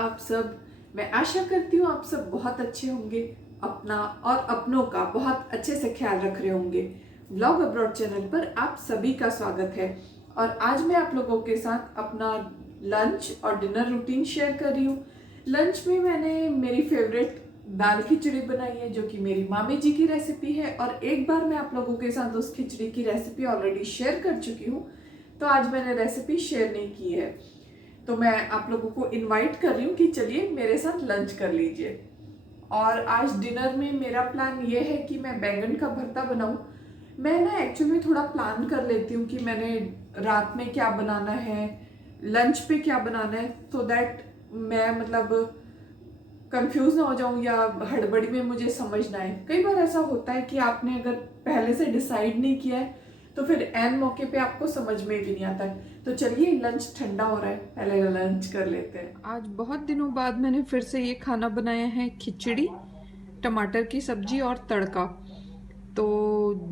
आप सब। मैं आशा करती हूँ आप सब बहुत अच्छे होंगे, अपना और अपनों का बहुत अच्छे से ख्याल रख रहे होंगे। व्लॉग अब्रॉड चैनल पर आप सभी का स्वागत है। और आज मैं आप लोगों के साथ अपना लंच और डिनर रूटीन शेयर कर रही हूँ। लंच में मैंने मेरी फेवरेट दाल खिचड़ी बनाई है, जो कि मेरी मामी जी की रेसिपी है। और एक बार मैं आप लोगों के साथ उस खिचड़ी की रेसिपी ऑलरेडी शेयर कर चुकी हूँ, तो आज मैंने रेसिपी शेयर नहीं की है। तो मैं आप लोगों को इनवाइट कर रही हूँ कि चलिए मेरे साथ लंच कर लीजिए। और आज डिनर में मेरा प्लान ये है कि मैं बैंगन का भरता बनाऊं। मैं ना एक्चुअली में थोड़ा प्लान कर लेती हूँ कि मैंने रात में क्या बनाना है, लंच पे क्या बनाना है, सो दैट मैं मतलब कंफ्यूज ना हो जाऊं या हड़बड़ी में मुझे समझ ना आए। कई बार ऐसा होता है कि आपने अगर पहले से डिसाइड नहीं किया है तो फिर एन मौके पे आपको समझ में भी नहीं आता है। तो चलिए लंच ठंडा हो रहा है, पहले लंच कर लेते हैं। आज बहुत दिनों बाद मैंने फिर से ये खाना बनाया है, खिचड़ी, टमाटर की सब्जी और तड़का। तो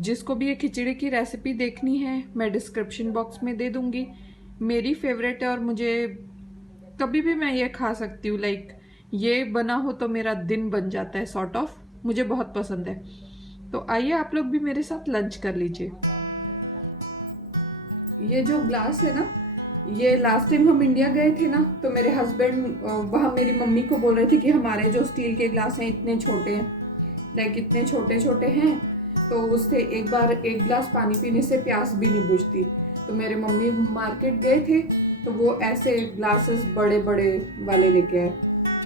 जिसको भी ये खिचड़ी की रेसिपी देखनी है मैं डिस्क्रिप्शन बॉक्स में दे दूंगी। मेरी फेवरेट है और मुझे कभी भी मैं ये खा सकती हूँ। लाइक ये बना हो तो मेरा दिन बन जाता है, सॉर्ट ऑफ। मुझे बहुत पसंद है। तो आइए आप लोग भी मेरे साथ लंच कर लीजिए। ये जो ग्लास है ना, ये लास्ट टाइम हम इंडिया गए थे ना, तो मेरे हस्बैंड वहाँ मेरी मम्मी को बोल रहे थे कि हमारे जो स्टील के ग्लास हैं इतने छोटे हैं, लाइक इतने छोटे छोटे हैं, तो उससे एक बार एक ग्लास पानी पीने से प्यास भी नहीं बुझती। तो मेरे मम्मी मार्केट गए थे तो वो ऐसे ग्लासेस बड़े बड़े वाले लेके आए।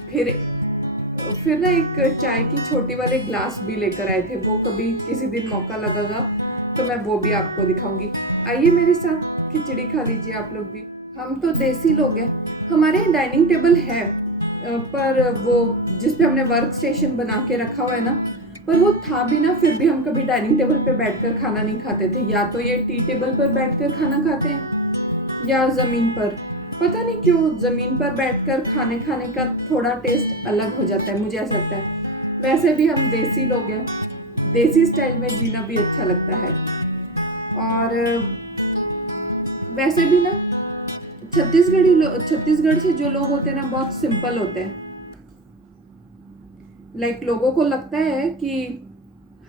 फिर ना एक चाय की छोटी वाले ग्लास भी लेकर आए थे। वो कभी किसी दिन मौका लगेगा तो मैं वो भी आपको दिखाऊंगी। आइए मेरे साथ खिचड़ी खा लीजिए आप लोग भी। हम तो देसी लोग हैं, हमारे यहाँ डाइनिंग टेबल है, पर वो जिसपे हमने वर्क स्टेशन बना के रखा हुआ है ना, पर वो था भी ना, फिर भी हम कभी डाइनिंग टेबल पे बैठकर खाना नहीं खाते थे। या तो ये टी टेबल पर बैठकर खाना खाते हैं या जमीन पर। पता नहीं क्यों जमीन पर बैठकर खाने खाने का थोड़ा टेस्ट अलग हो जाता है, मुझे ऐसा लगता है। वैसे भी हम देसी लोग हैं, देसी स्टाइल में जीना भी अच्छा लगता है। और वैसे भी ना छत्तीसगढ़ से जो लोग होते हैं ना, बहुत सिंपल होते हैं। लाइक लोगों को लगता है कि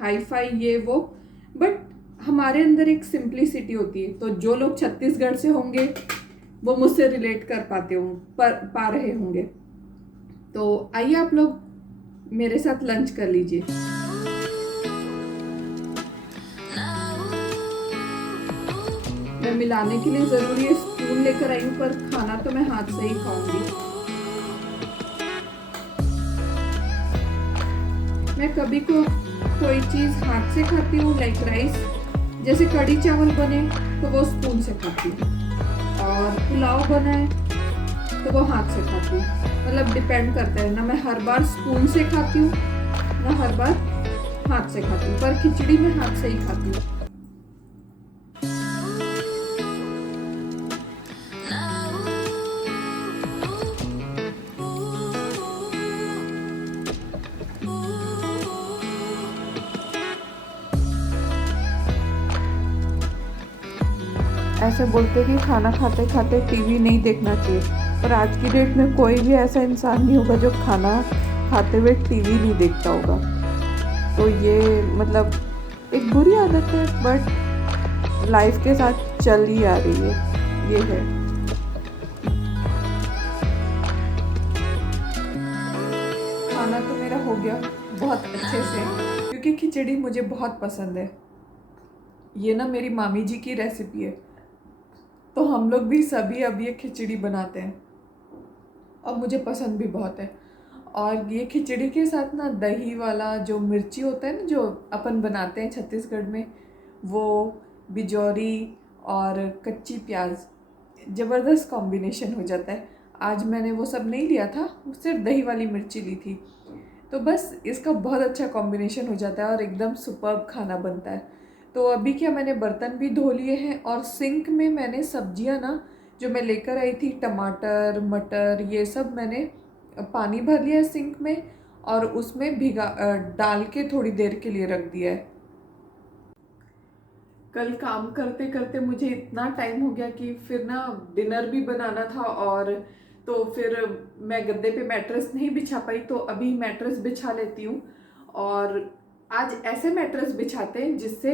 हाई फाई ये वो, बट हमारे अंदर एक सिंप्लिसिटी होती है। तो जो लोग छत्तीसगढ़ से होंगे वो मुझसे रिलेट कर पा रहे होंगे। तो आइए आप लोग मेरे साथ लंच कर लीजिए। मैं मिलाने के लिए जरूरी स्पून लेकर आई हूँ, पर खाना तो मैं हाथ से ही खाऊंगी। मैं कभी को कोई चीज हाथ से खाती हूँ, लाइक राइस, जैसे कढ़ी चावल बने तो वो स्पून से खाती हूँ, और पुलाव बनाए तो वो हाथ से खाती हूँ। मतलब डिपेंड करता है ना, मैं हर बार स्पून से खाती हूँ ना हर बार हाथ से खाती हूँ, पर खिचड़ी में हाथ से ही खाती हूँ। ऐसे बोलते कि खाना खाते खाते टीवी नहीं देखना चाहिए, पर आज की डेट में कोई भी ऐसा इंसान नहीं होगा जो खाना खाते हुए टीवी नहीं देखता होगा। तो ये मतलब एक बुरी आदत है, बट लाइफ के साथ चल ही आ रही है, ये है। खाना तो मेरा हो गया बहुत अच्छे से, क्योंकि खिचड़ी मुझे बहुत पसंद है। ये ना मेरी मामी जी की रेसिपी है, तो हम लोग भी सभी अब ये खिचड़ी बनाते हैं और मुझे पसंद भी बहुत है। और ये खिचड़ी के साथ ना दही वाला जो मिर्ची होता है ना, जो अपन बनाते हैं छत्तीसगढ़ में, वो बिजौरी और कच्ची प्याज, ज़बरदस्त कॉम्बिनेशन हो जाता है। आज मैंने वो सब नहीं लिया था, सिर्फ दही वाली मिर्ची ली थी, तो बस इसका बहुत अच्छा कॉम्बिनेशन हो जाता है और एकदम सुपर्ब खाना बनता है। तो अभी क्या, मैंने बर्तन भी धो लिए हैं और सिंक में मैंने सब्जियां ना जो मैं लेकर आई थी, टमाटर मटर ये सब, मैंने पानी भर लिया है सिंक में और उसमें डाल के थोड़ी देर के लिए रख दिया है। कल काम करते करते मुझे इतना टाइम हो गया कि फिर ना डिनर भी बनाना था और तो फिर मैं गद्दे पे मैट्रेस नहीं बिछा पाई, तो अभी मैट्रेस बिछा लेती हूँ। और आज ऐसे मैट्रेस बिछाते हैं जिससे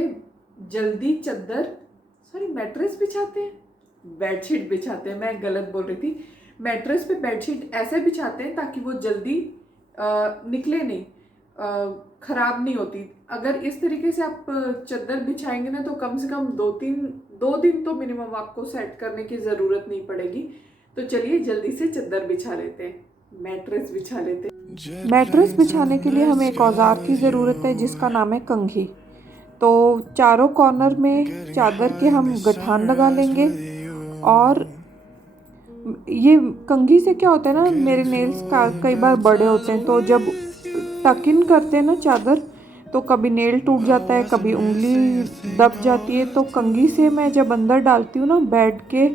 जल्दी मैट्रेस बिछाते हैं, बेडशीट बिछाते हैं, मैं गलत बोल रही थी। मैट्रेस पे बेडशीट ऐसे बिछाते हैं ताकि वो जल्दी निकले नहीं, खराब नहीं होती। अगर इस तरीके से आप चादर बिछाएंगे ना तो कम से कम 2 दिन तो मिनिमम आपको सेट करने की ज़रूरत नहीं पड़ेगी। तो चलिए जल्दी से चादर बिछा लेते हैं, मैट्रेस बिछा लेते हैं। मैट्रेस बिछाने के लिए हमें एक औजार की ज़रूरत है जिसका नाम है कंघी। तो चारों कॉर्नर में चादर के हम गठान लगा लेंगे। और ये कंघी से क्या होता है ना, मेरे नेल्स का कई बार बड़े होते हैं, तो जब टक इन करते हैं ना चादर, तो कभी नेल टूट जाता है, कभी उंगली दब जाती है। तो कंघी से मैं जब अंदर डालती हूँ ना बेड के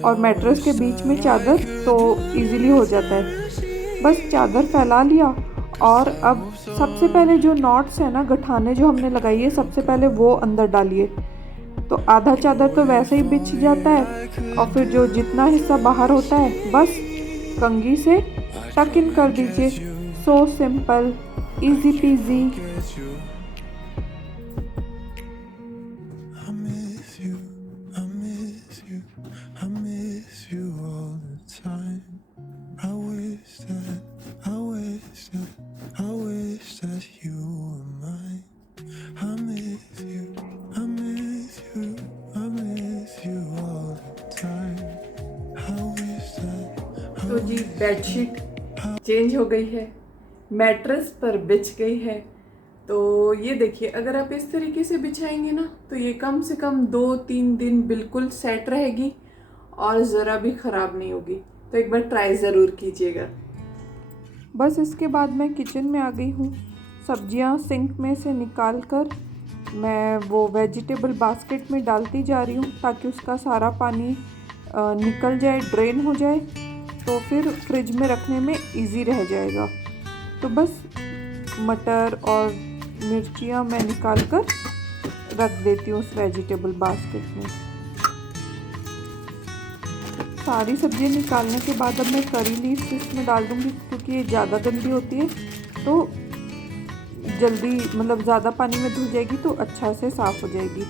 और मैट्रेस के बीच में चादर, तो इजीली हो जाता है। बस चादर फैला लिया और अब सबसे पहले जो नॉट्स है ना, गठाने जो हमने लगाई है, सबसे पहले वो अंदर डालिए। तो आधा चादर तो वैसे ही बिछ जाता है और फिर जो जितना हिस्सा बाहर होता है बस कंघी से टक इन कर दीजिए। So simple, easy PG. तो जी बेडशीट चेंज हो गई है, मैट्रेस पर बिछ गई है। तो ये देखिए, अगर आप इस तरीके से बिछाएंगे ना तो ये कम से कम 2-3 दिन बिल्कुल सेट रहेगी और ज़रा भी ख़राब नहीं होगी। तो एक बार ट्राई ज़रूर कीजिएगा। बस इसके बाद मैं किचन में आ गई हूँ। सब्जियाँ सिंक में से निकाल कर मैं वो वेजिटेबल बास्केट में डालती जा रही हूँ ताकि उसका सारा पानी निकल जाए, ड्रेन हो जाए, तो फिर फ्रिज में रखने में इजी रह जाएगा। तो बस मटर और मिर्चियाँ मैं निकाल कर रख देती हूँ उस वेजिटेबल बास्केट में। सारी सब्जियाँ निकालने के बाद अब मैं करी लीव्स इसमें डाल दूँगी, क्योंकि ये ज़्यादा गंदी होती है तो जल्दी ज़्यादा पानी में धुल जाएगी तो अच्छा से साफ़ हो जाएगी।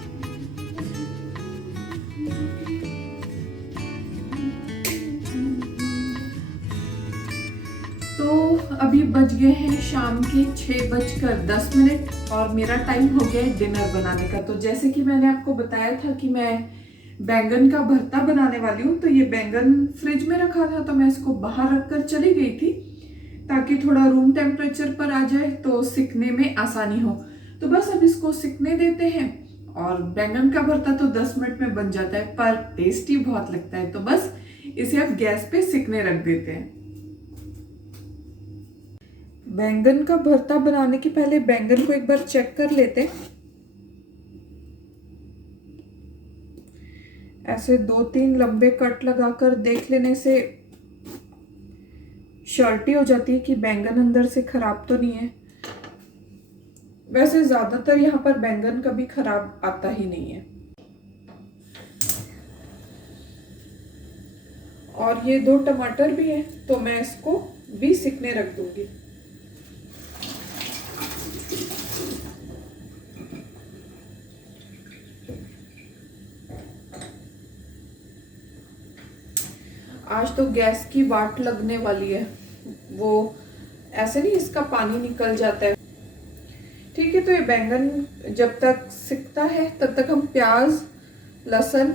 तो अभी बज गए हैं शाम के 6:10 और मेरा टाइम हो गया है डिनर बनाने का। तो जैसे कि मैंने आपको बताया था कि मैं बैंगन का भरता बनाने वाली हूँ, तो ये बैंगन फ्रिज में रखा था तो मैं इसको बाहर रख कर चली गई थी ताकि थोड़ा रूम टेम्परेचर पर आ जाए तो सिकने में आसानी हो। तो बस अब इसको सिकने देते हैं। और बैंगन का भरता तो 10 मिनट में बन जाता है पर टेस्टी बहुत लगता है। तो बस इसे अब गैस पे सिकने रख देते हैं। बैंगन का भरता बनाने के पहले बैंगन को एक बार चेक कर लेते हैं। ऐसे 2-3 लंबे कट लगाकर देख लेने से श्योरिटी हो जाती है कि बैंगन अंदर से खराब तो नहीं है। वैसे ज्यादातर यहाँ पर बैंगन कभी खराब आता ही नहीं है। और ये 2 टमाटर भी हैं तो मैं इसको भी सिकने रख दूंगी। आज तो गैस की वाट लगने वाली है, वो ऐसे नहीं इसका पानी निकल जाता है। ठीक है, तो ये बैंगन जब तक सिकता है तब तक हम प्याज, लहसुन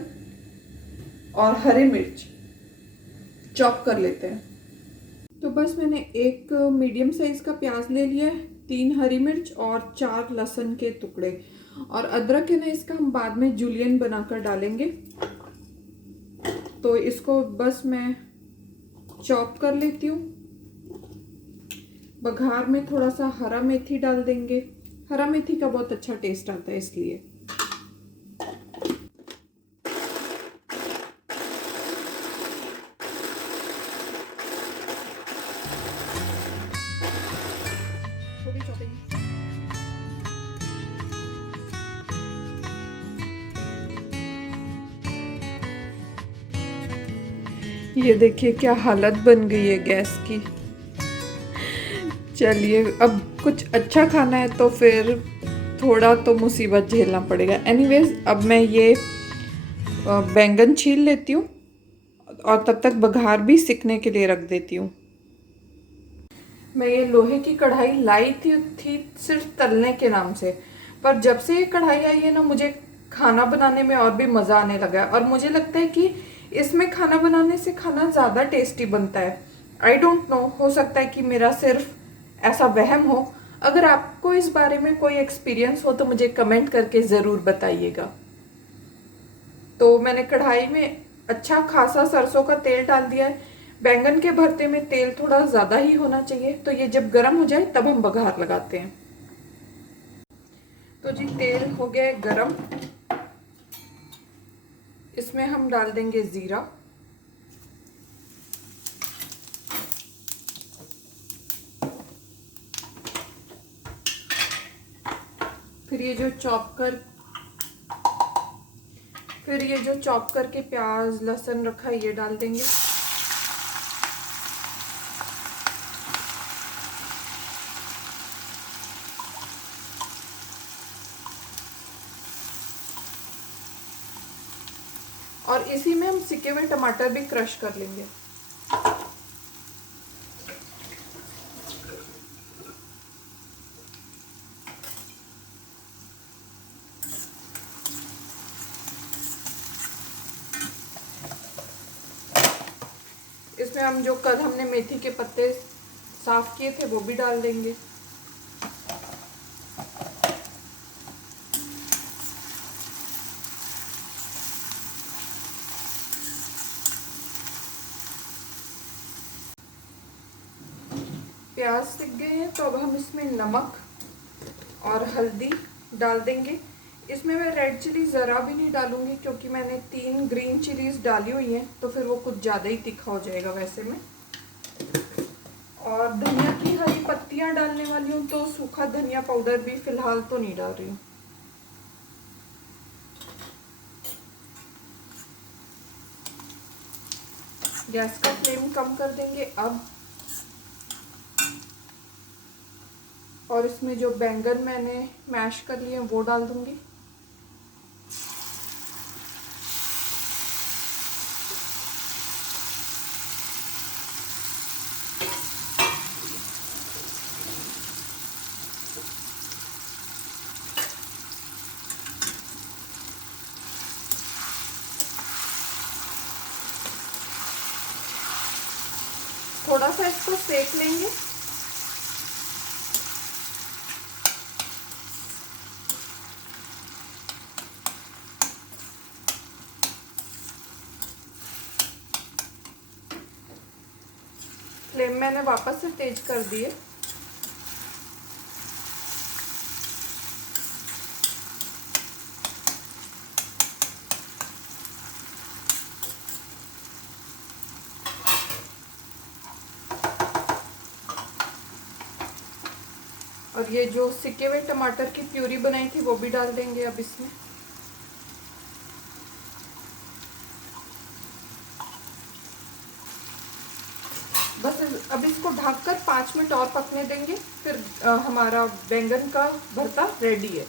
और हरी मिर्च चॉप कर लेते हैं। तो बस मैंने एक मीडियम साइज का प्याज ले लिया है, 3 हरी मिर्च और 4 लहसुन के टुकड़े। और अदरक है ना, इसका हम बाद में जूलियन बनाकर डालेंगे। तो इसको बस मैं चॉप कर लेती हूँ। बघार में थोड़ा सा हरा मेथी डाल देंगे, हरा मेथी का बहुत अच्छा टेस्ट आता है इसलिए। थोड़ी चॉपिंग। ये देखिए क्या हालत बन गई है गैस की। चलिए अब कुछ अच्छा खाना है तो फिर थोड़ा तो मुसीबत झेलना पड़ेगा। एनीवेज अब मैं ये बैंगन छील लेती हूँ और तब तक बघार भी सिकने के लिए रख देती हूँ। मैं ये लोहे की कढ़ाई लाई थी सिर्फ तलने के नाम से, पर जब से ये कढ़ाई आई है ना मुझे खाना बनाने में और भी मज़ा आने लगा है और मुझे लगता है कि इसमें खाना बनाने से खाना ज़्यादा टेस्टी बनता है। आई डोंट नो, हो सकता है कि मेरा सिर्फ ऐसा वहम हो। अगर आपको इस बारे में कोई एक्सपीरियंस हो तो मुझे कमेंट करके ज़रूर बताइएगा। तो मैंने कढ़ाई में अच्छा खासा सरसों का तेल डाल दिया है। बैंगन के भरते में तेल थोड़ा ज़्यादा ही होना चाहिए, तो ये जब गर्म हो जाए तब हम बघार लगाते हैं। तो जी तेल हो गया है गरम, इसमें हम डाल देंगे ज़ीरा, फिर ये जो चॉप करके प्याज लहसुन रखा है ये डाल देंगे। और इसी में हम सिके हुए टमाटर भी क्रश कर लेंगे। इसमें हम जो कल हमने मेथी के पत्ते साफ किए थे वो भी डाल देंगे। प्याज सिक गए हैं तो अब हम इसमें नमक और हल्दी डाल देंगे। इसमें मैं रेड चिली ज़रा भी नहीं डालूंगी क्योंकि मैंने 3 ग्रीन चिलीज डाली हुई हैं, तो फिर वो कुछ ज़्यादा ही तीखा हो जाएगा वैसे में। और धनिया की हरी पत्तियां डालने वाली हूँ, तो सूखा धनिया पाउडर भी फिलहाल तो नहीं डाल रही हूँ। गैस का फ्लेम कम कर देंगे अब, और इसमें जो बैंगन मैंने मैश कर लिए वो डाल दूंगी। थोड़ा सा इसको सेक लेंगे। फ्लेम मैंने वापस से तेज कर दिए। और ये जो सिके हुए टमाटर की प्यूरी बनाई थी वो भी डाल देंगे अब इसमें। बस अब इसको ढककर 5 मिनट और पकने देंगे, फिर हमारा बैंगन का भरता रेडी है।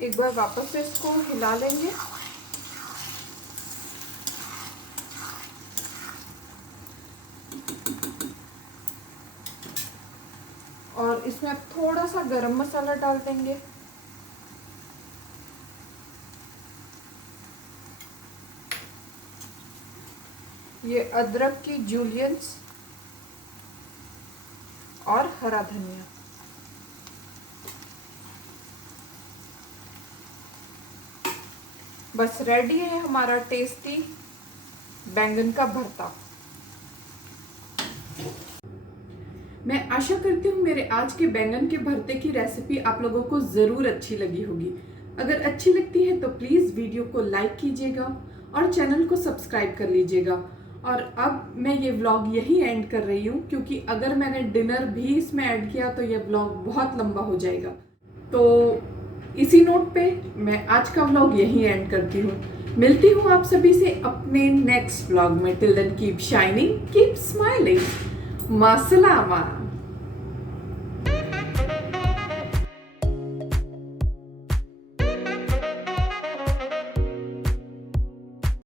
एक बार वापस से इसको हिला लेंगे। और इसमें अब थोड़ा सा गरम मसाला डाल देंगे। ये अदरक की जूलियंस और हरा धनिया। बस रेडी है हमारा टेस्टी बैंगन का भरता। मैं आशा करती हूँ मेरे आज के बैंगन के भरते की रेसिपी आप लोगों को ज़रूर अच्छी लगी होगी। अगर अच्छी लगती है तो प्लीज़ वीडियो को लाइक कीजिएगा और चैनल को सब्सक्राइब कर लीजिएगा। और अब मैं ये व्लॉग यहीं एंड कर रही हूँ, क्योंकि अगर मैंने डिनर भी इसमें ऐड किया तो ये व्लॉग बहुत लंबा हो जाएगा। तो इसी नोट पे मैं आज का व्लॉग यहीं एंड करती हूँ। मिलती हूँ आप सभी से अपने नेक्स्ट व्लॉग में। Till then keep shining, keep smiling. मासलामा।